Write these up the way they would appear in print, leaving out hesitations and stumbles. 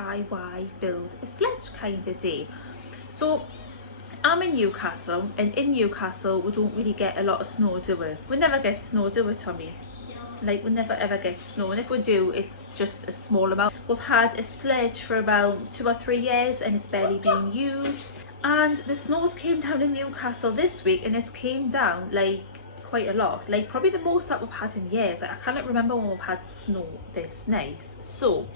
DIY build a sledge kind of day. So I'm in Newcastle, and in Newcastle we don't really get a lot of snow, do we? We never get snow, do we, Tommy? Like, we never ever get snow, and if we do, it's just a small amount. We've had a sledge for about 2 or 3 years and it's barely being used, and the snows came down in Newcastle this week, and it came down like quite a lot, like probably the most that we've had in years. Like, I cannot remember when we've had snow this nice. So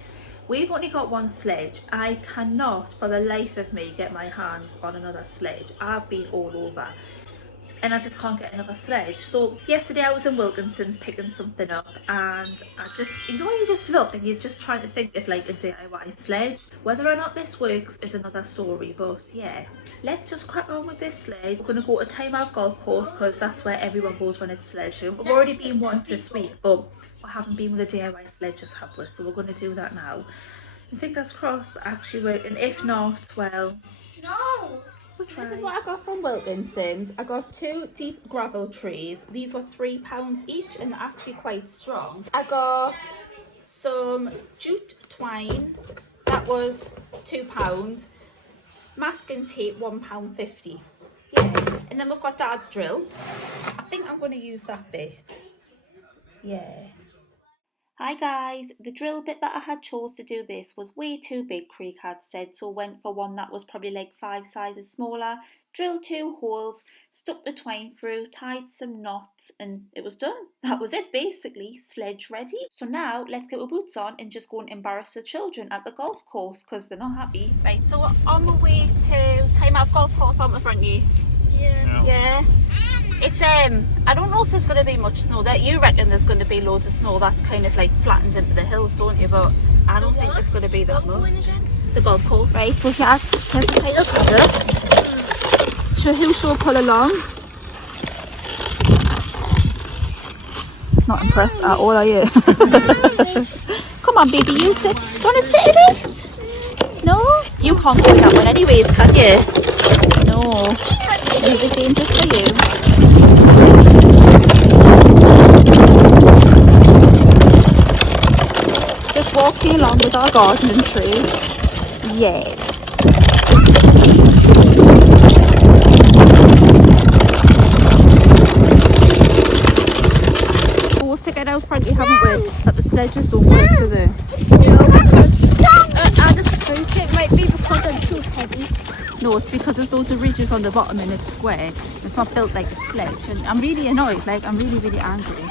we've only got one sledge. I cannot for the life of me get my hands on another sledge. I've been all over and I just can't get another sledge. So yesterday I was in Wilkinson's picking something up, and I just, you know, you just look and you're just trying to think of like a DIY sledge. Whether or not this works is another story, but yeah, let's just crack on with this sledge. We're going to go to Time Out Golf Course because that's where everyone goes when it's sledging. We've already been once this week, but we haven't been with the DIY sledges, have we? So we're going to do that now. And fingers crossed that actually work, and if not, well, No! this is what I got from Wilkinson's. I got 2 deep gravel trees. These were £3 each and they're actually quite strong. I got some jute twine. That was £2. Masking tape, £1.50. Yeah. And then we've got Dad's drill. I think I'm going to use that bit. Yeah. Hi guys, the drill bit that I had chose to do this was way too big, Creek had said, so went for one that was probably like 5 sizes smaller, drilled 2 holes, stuck the twine through, tied some knots, and it was done. That was it basically, sledge ready. So now let's get our boots on and just go and embarrass the children at the golf course because they're not happy. Right, so we're on the way to Time Out Golf Course, aren't we, Frankie? Yeah. It's I don't know if there's going to be much snow there. You reckon there's going to be loads of snow that's kind of like flattened into the hills, don't you? But I don't think there's going to be that much. The golf course. Right, so here's the title product. So who shall pull along? Not impressed at all, are you? Come on, baby, you sit. You want to sit in it? No? You can't go in that one anyways, can you? No. Leave the game just for you. Just walking along with our gardening tree. Yeah. Oh, we've figured out, Frankie, haven't we, that the sledges don't work, do they? No, because the screw kit might be because I'm too heavy. No, it's because there's loads of ridges on the bottom and it's square. It's not built like a sledge, and I'm really annoyed, like I'm really, really angry.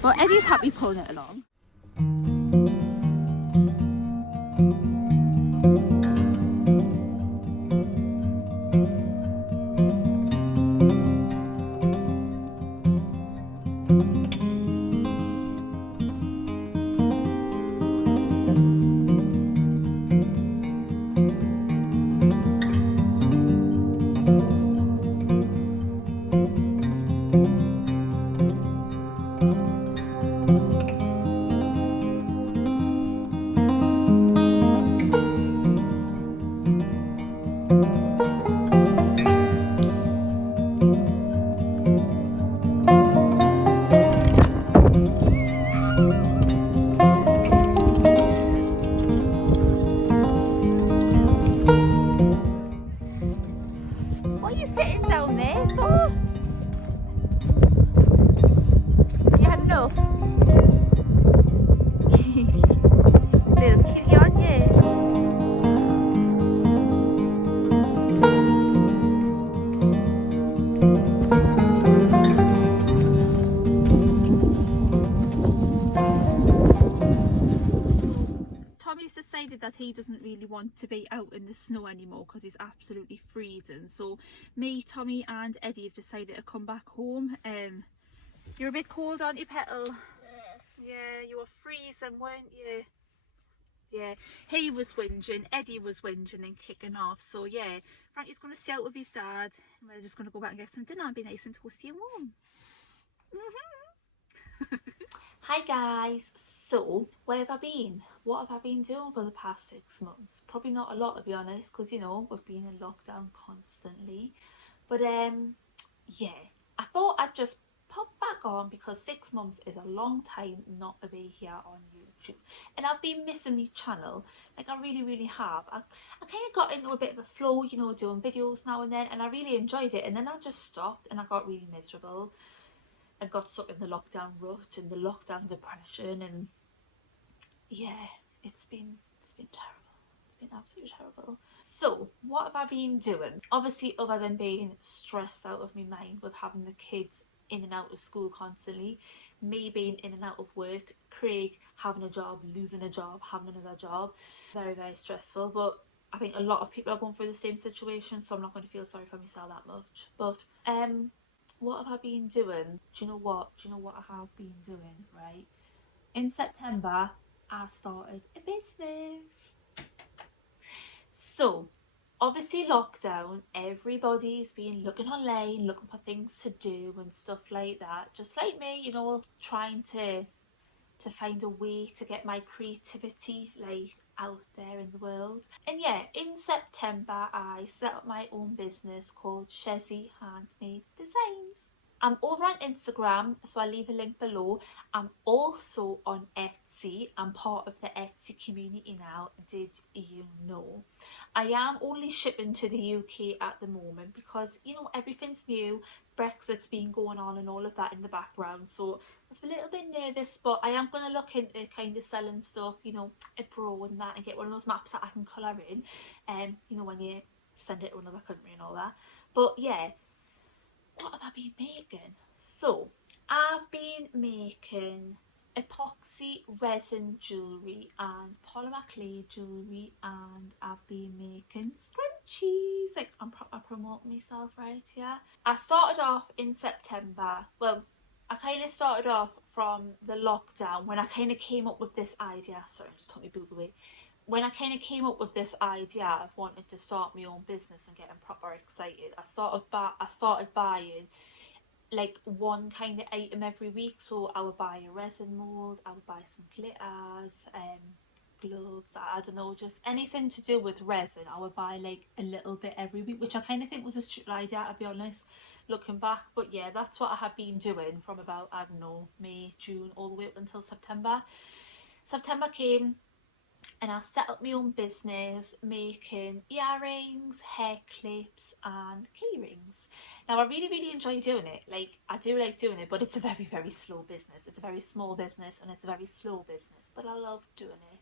But Eddie's happy pulling it along. What are you sitting down there for? You had enough? Little cutie, aren't you? Tommy's decided that he doesn't really want to be out in the snow anymore because he's absolutely freezing. So me, Tommy and Eddie have decided to come back home. You're a bit cold, aren't you, Petal? Yeah, you were freezing, weren't you? Yeah, he was whinging, Eddie was whinging and kicking off. So yeah, Frankie's going to stay out with his dad. We're just going to go back and get some dinner and be nice and toasty and warm. Hi guys, so where have I been? What have I been doing for the past 6 months? Probably not a lot, to be honest, because you know we've been in lockdown constantly. But yeah, I thought I'd just popped back on because 6 months is a long time not to be here on YouTube, and I've been missing my channel, like I really have. I kind of got into a bit of a flow, you know, doing videos now and then, and I really enjoyed it, and then I just stopped and I got really miserable and got stuck in the lockdown rut and the lockdown depression, and yeah, it's been terrible. It's been absolutely terrible. So what have I been doing? Obviously, other than being stressed out of my mind with having the kids in and out of school constantly, me being in and out of work, Craig having a job, losing a job, having another job, very stressful. But I think a lot of people are going through the same situation, so I'm not going to feel sorry for myself that much. But what have I been doing? Do you know what I have been doing, right? In September, I started a business. So, obviously lockdown, everybody's been looking online, looking for things to do and stuff like that. Just like me, you know, trying to find a way to get my creativity like out there in the world. And yeah, in September I set up my own business called Shezzy Handmade Designs. I'm over on Instagram, so I'll leave a link below. I'm also on Etsy. I'm part of the Etsy community now, did you know? I am only shipping to the UK at the moment because, you know, everything's new. Brexit's been going on and all of that in the background, so I was a little bit nervous, but I am going to look into kind of selling stuff, you know, abroad and that, and get one of those maps that I can colour in, you know, when you send it to another country and all that. But yeah, what have I been making? So I've been making epoxy resin jewellery and polymer clay jewellery, and I've been making scrunchies. Like I'm promoting myself right here. I started off in September. Well, I kind of started off from the lockdown when I kind of came up with this idea. Sorry, I just put my boob away. When I kind of came up with this idea of wanting to start my own business and getting proper excited, I started buying like one kind of item every week. So I would buy a resin mold, I would buy some glitters, gloves, I don't know, just anything to do with resin. I would buy like a little bit every week, which I kind of think was a stupid idea, to be honest, looking back. But yeah, that's what I have been doing from about, I don't know, May, June, all the way up until September. September came and I set up my own business making earrings, hair clips and key rings. Now I really enjoy doing it. Like, I do like doing it, but it's a very slow business. It's a very small business and it's a very slow business, but I love doing it.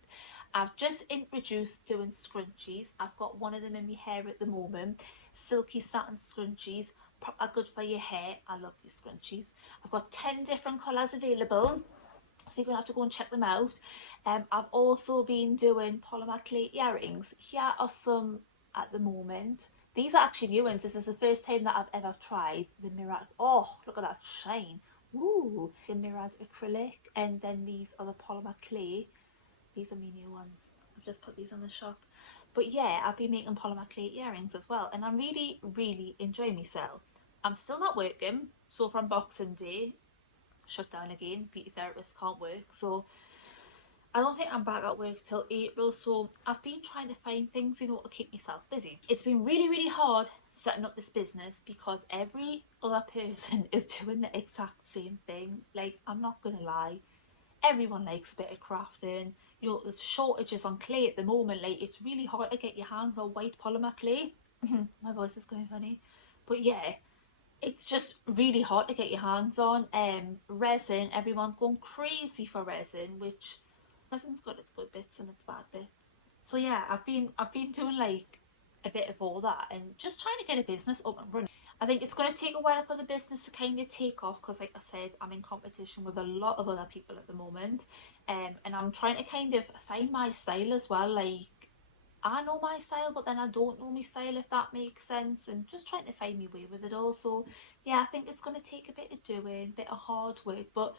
I've just introduced doing scrunchies. I've got one of them in my hair at the moment. Silky satin scrunchies, proper good for your hair. I love these scrunchies. I've got 10 different colours available, so you're going to have to go and check them out. I've also been doing polymer clay earrings. Here are some at the moment. These are actually new ones. This is the first time that I've ever tried the mirrored. Oh, look at that shine. Ooh, the mirrored acrylic. And then these are the polymer clay. These are my new ones. I've just put these on the shop. But yeah, I've been making polymer clay earrings as well, and I'm really enjoying myself. I'm still not working, so from Boxing Day, shut down again, beauty therapist can't work, so I don't think I'm back at work till April. So I've been trying to find things, you know, to keep myself busy. It's been really hard setting up this business because every other person is doing the exact same thing. Like, I'm not gonna lie, everyone likes a bit of crafting. You know, there's shortages on clay at the moment. Like, it's really hard to get your hands on white polymer clay. My voice is going funny, but yeah, it's just really hard to get your hands on. Resin, everyone's going crazy for resin, which resin's got its good bits and its bad bits. So yeah, I've been doing like a bit of all that and just trying to get a business up and running. I think it's going to take a while for the business to kind of take off because, like I said, I'm in competition with a lot of other people at the moment, and I'm trying to kind of find my style as well. Like, I know my style, but then I don't know my style, if that makes sense, and just trying to find my way with it all. So yeah, I think it's going to take a bit of doing, a bit of hard work, but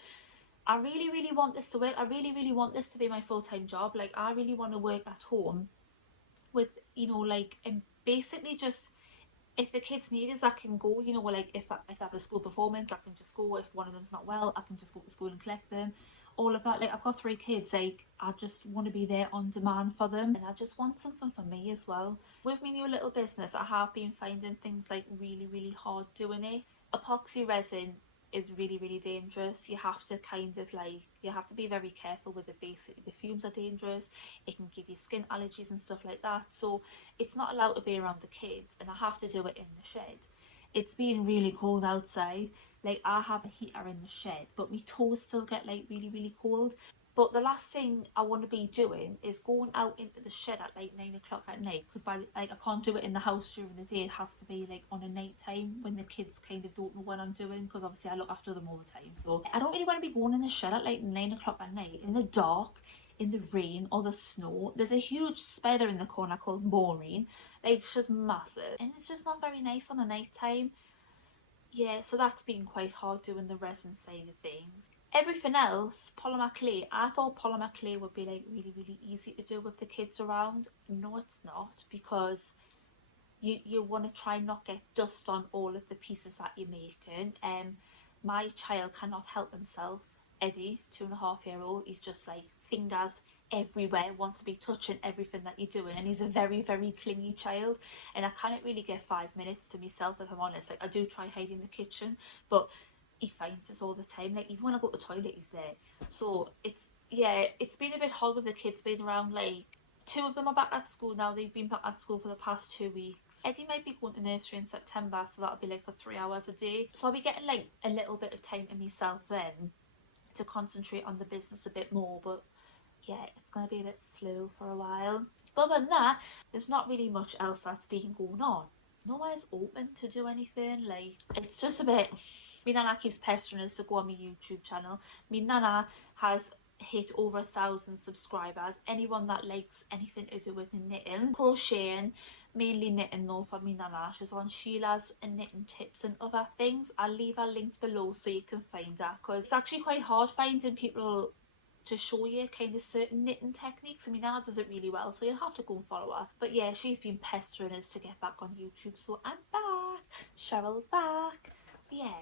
I really want this to work. I really want this to be my full-time job. Like, I really want to work at home with, you know, like, and basically just, if the kids need us, I can go, you know, like if I have a school performance, I can just go. If one of them's not well, I can just go to school and collect them. All of that. Like, I've got 3 kids, like, I just want to be there on demand for them, and I just want something for me as well. With my new little business, I have been finding things like really hard doing it. Epoxy resin, is really, really dangerous. You have to kind of like, you have to be very careful with it. Basically, the fumes are dangerous. It can give you skin allergies and stuff like that. So it's not allowed to be around the kids, and I have to do it in the shed. It's been really cold outside. Like, I have a heater in the shed, but my toes still get like really, really cold. But the last thing I want to be doing is going out into the shed at like 9 o'clock at night, because like I can't do it in the house during the day. It has to be like on a night time when the kids kind of don't know what I'm doing, because obviously I look after them all the time. So I don't really want to be going in the shed at like 9 o'clock at night in the dark, in the rain or the snow. There's a huge spider in the corner called Maureen. Like, she's massive, and it's just not very nice on a night time. Yeah, so that's been quite hard doing the resin side of things. Everything else, polymer clay. I thought polymer clay would be like really, really easy to do with the kids around. No, it's not, because you want to try and not get dust on all of the pieces that you're making. My child cannot help himself. Eddie, 2.5-year-old, he's just like fingers everywhere, wants to be touching everything that you're doing, and he's a very, very clingy child, and I can't really get 5 minutes to myself, if I'm honest. Like, I do try hiding in the kitchen, but he finds us all the time. Like, even when I go to the toilet, he's there. So it's, yeah, it's been a bit hard with the kids being around. Like, 2 of them are back at school now. They've been back at school for the past 2 weeks. Eddie might be going to nursery in September, so that'll be like for 3 hours a day. So I'll be getting like a little bit of time to myself then to concentrate on the business a bit more. But yeah, it's going to be a bit slow for a while. But other than that, there's not really much else that's been going on. Nowhere's open to do anything. Like, it's just a bit. My nana keeps pestering us to go on my YouTube channel. My nana has hit over 1,000 subscribers. Anyone that likes anything to do with knitting, crocheting, mainly knitting though for me nana. She's on Sheila's and knitting tips and other things. I'll leave her linked below so you can find her, because it's actually quite hard finding people to show you kind of certain knitting techniques. I mean, Nana does it really well, so you'll have to go and follow her. But yeah, she's been pestering us to get back on YouTube, so I'm back. Cheryl's back. Yeah,